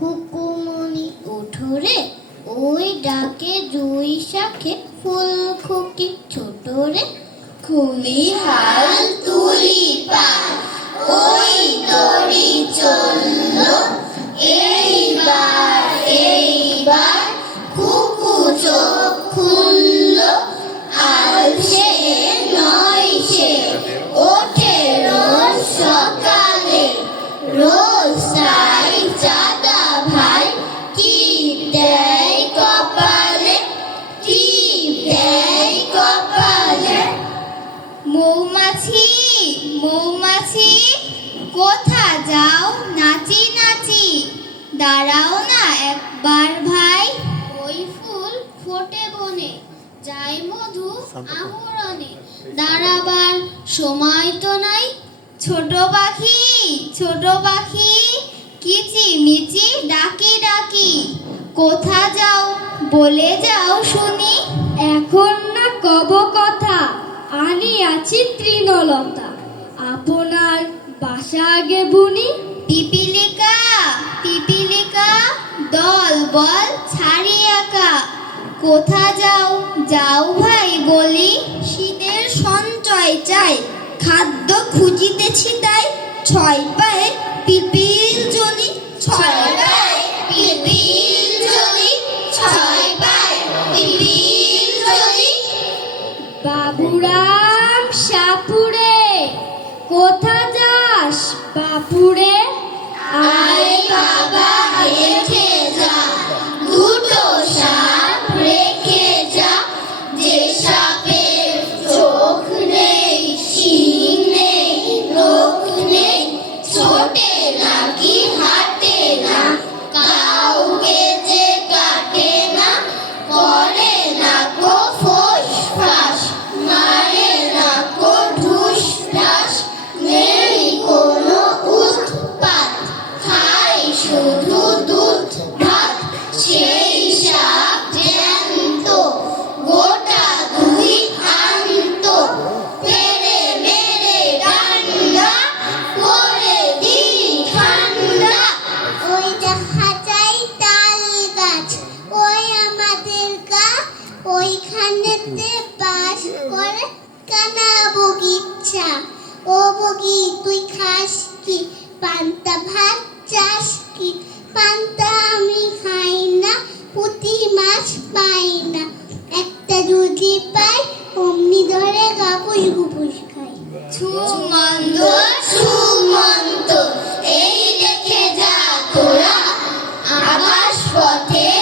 কুকুমনি উঠোরে ওই ডাকে জুই শাখে ফুল খুকি ছোট রে খুলি হাল তুলি পা, ওই দড়ি চলল এইবার কোথা যাও নাচি নাচি। দাঁড়াও না একবার ভাই ওই ফুল ফোটে বনে। যায় মধু আহরণে দাঁড়াবার সময় তো নাই। ছোট পাখি ছোট পাখি কিচি মিচি ডাকি ডাকি। কোথা যাও বলে যাও শুনি। এখন না কব কথা। আনি আছি তৃণলতা। আপনার বাসা আগে বুনি। পিপিলিকা পিপিলিকা দল বল ছাড়ি একা। কোথা যাও? যাও ভাই বলি শীতের সঞ্চয় চাই। খাদ্য খুঁজিতেছি তাই। ছয় পায়ে পিপিল জলি ছয় পায়ে পিপিল জলি ছয় পায়ে পিপিল জলি বাবুরাম সাপুরে কোথা Poulet. চাষ করে? কানা বগিচা। ও বগি, তুই খাস কি? পান্তা ভাত কি? পান্তা আমি খাই না মাছ পাই না। একটা দুধি পাই, অমনি ধরে গাপুস গুপুস খাই। সুমন্ত সুমন্ত, এই দেখে যা তোরা আবাস পথে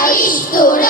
Aristura.